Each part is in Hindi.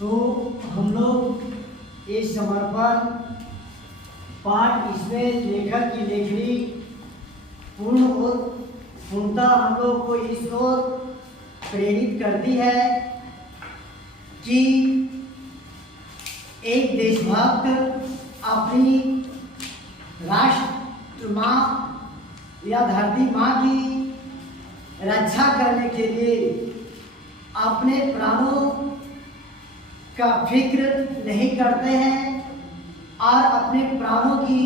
तो हम लोग ये समर्पण पाठ इसमें लेखक की लेखनी पूर्ण और पूर्णतः हम लोग को इस ओर प्रेरित करती है कि एक देशभक्त अपनी राष्ट्र माँ या धरती माँ की रक्षा करने के लिए अपने प्राणों का फिक्र नहीं करते हैं और अपने प्राणों की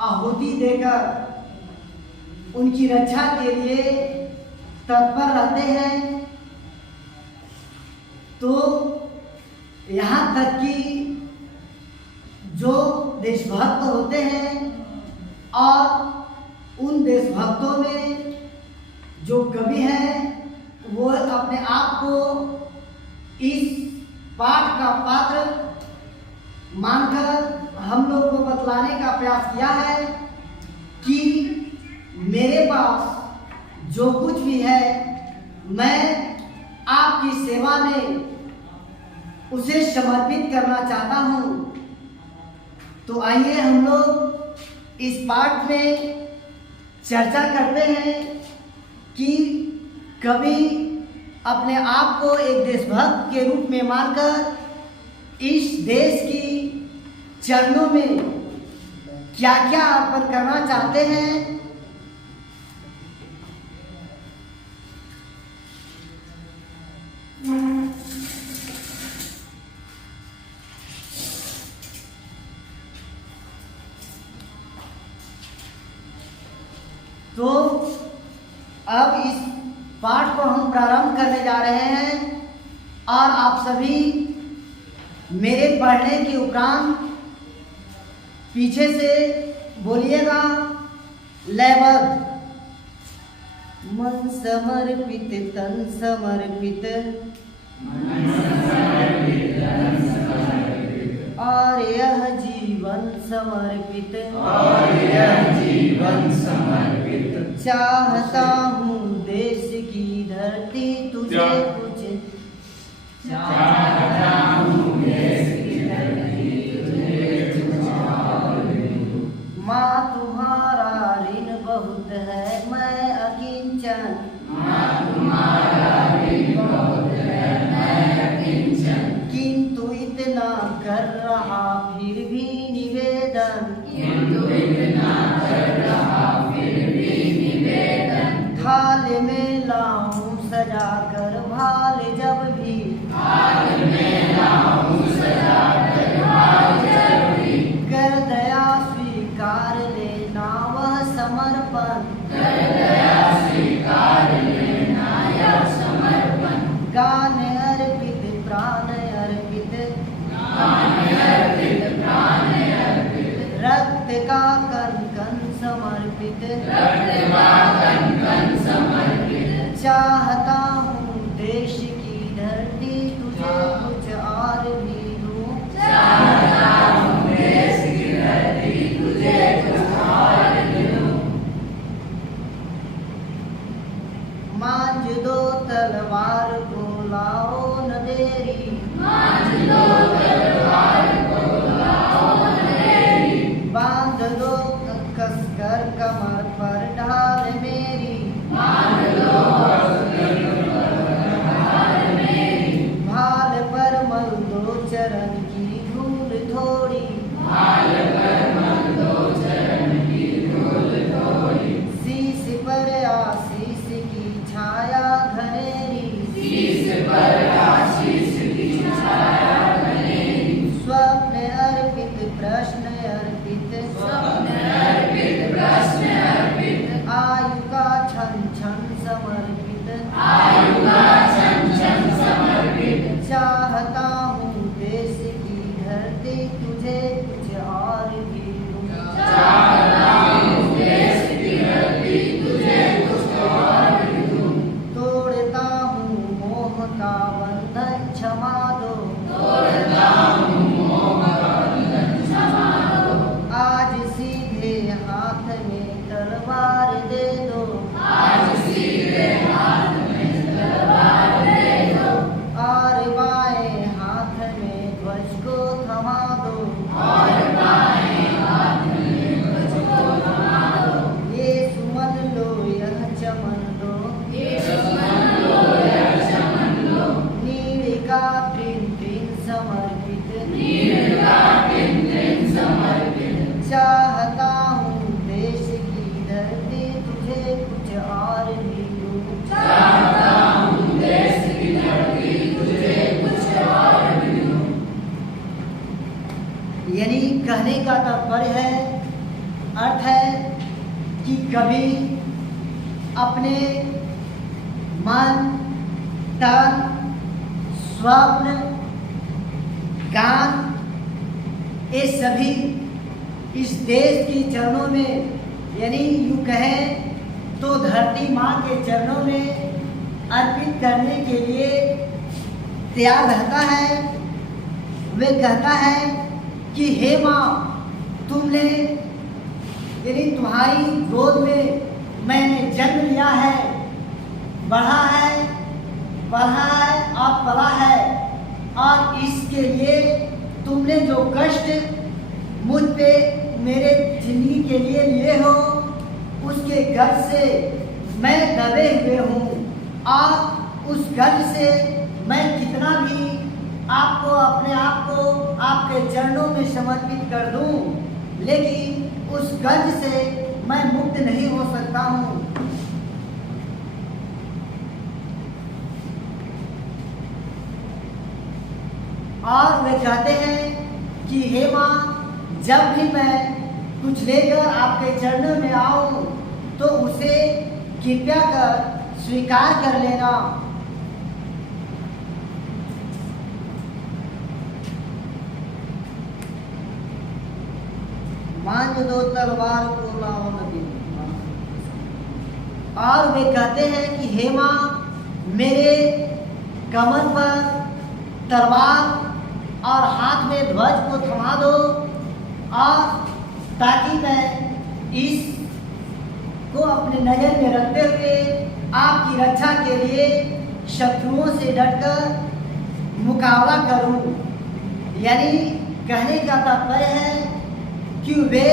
आहुति देकर उनकी रक्षा के लिए तत्पर रहते हैं। तो यहाँ तक कि जो देशभक्त होते हैं और उन देशभक्तों में जो कवि हैं वो अपने आप को इस पाठ का पात्र मानकर हम लोग को बतलाने का प्रयास किया है कि मेरे पास जो कुछ भी है मैं आपकी सेवा में उसे समर्पित करना चाहता हूँ। तो आइए हम लोग इस पाठ में चर्चा करते हैं कि कवि अपने आप को एक देशभक्त के रूप में मानकर इस देश की चरणों में क्या क्या अर्पण करना चाहते हैं। तो अब इस पाठ को हम प्रारंभ करने जा रहे हैं और आप सभी मेरे पढ़ने के उपरांत पीछे से बोलिएगा लयबद्ध। मन समर्पित तन समर्पित और यह जीवन समर्पित चाहता हूँ देश की धरती तुझे कुछ माँ तुम्हारा ऋण बहुत है मैं अकिंचन किंतु इतना कर रहा फिर भी निवेदन थाल में लाऊं सजा कर भाल जब भी कर दया स्वीकार लेना वह समर्पण गान अर्पित प्राण अर्पित रक्त का कण कण समर्पित चाहता हूँ देश की धरती तुझे कुछ और भी दूँ मांझ दो तलवार को लाओ न देरी बांध दो कसकर कमर पर ढाल मेरी भाल पर मल दो चरण की धूल थोड़ी शीश पर आशीष की छाया घनेरी स्वप्न अर्पित प्रश्न अर्पित आयु का क्षण क्षण समर्पित चाहता हूँ देश की धरती तुझे कुछ और भी दूँ तोड़ता हूँ मोह का बंधन क्षमा दो आज सीधे हाथ में तलवार दे दो और बाएं हाथ कहने का तात्पर्य है, अर्थ है कि कभी अपने मन, तन, स्वप्न, ज्ञान, ये सभी इस देश की चरणों में, यानी यूँ कहें तो धरती माँ के चरणों में अर्पित करने के लिए तैयार रहता है। वे कहता है कि हे माँ, तुमने, यानी तुम्हारी गोद में मैंने जन्म लिया है, बढ़ा है, पढ़ा है और पला है, और इसके लिए तुमने जो कष्ट मुझ पे मेरे जिंदगी के लिए लिए हो, उसके गर्ज से मैं दबे हुए हूँ, और उस गर्ज से मैं कितना भी आपको, अपने आप को आपके चरणों में समर्पित कर दूँ, लेकिन उस गर्ज से मैं मुक्त नहीं हो सकता हूँ। और वे कहते हैं कि हे माँ, जब भी मैं कुछ लेकर आपके चरणों में आऊँ तो उसे कृपया कर स्वीकार कर लेना। मान दो तलवार को लाओ नदी। और वे कहते हैं कि हे माँ, मेरे कमर पर तलवार और हाथ में ध्वज को थमा दो, और ताकि मैं इस को अपने नजर में रखते हुए आपकी रक्षा के लिए शत्रुओं से डटकर मुकाबला करूं। यानी कहने का तात्पर्य है कि वे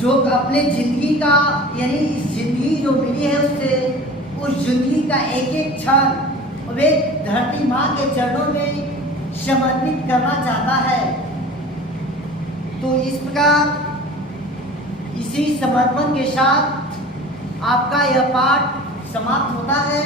जो अपने जिंदगी का, यानी इस जिंदगी जो मिली है उससे, उस जिंदगी का एक एक क्षण वे धरती माँ के चरणों में समर्पित करना चाहता है। तो इस प्रकार इसी समर्पण के साथ आपका यह पाठ समाप्त होता है।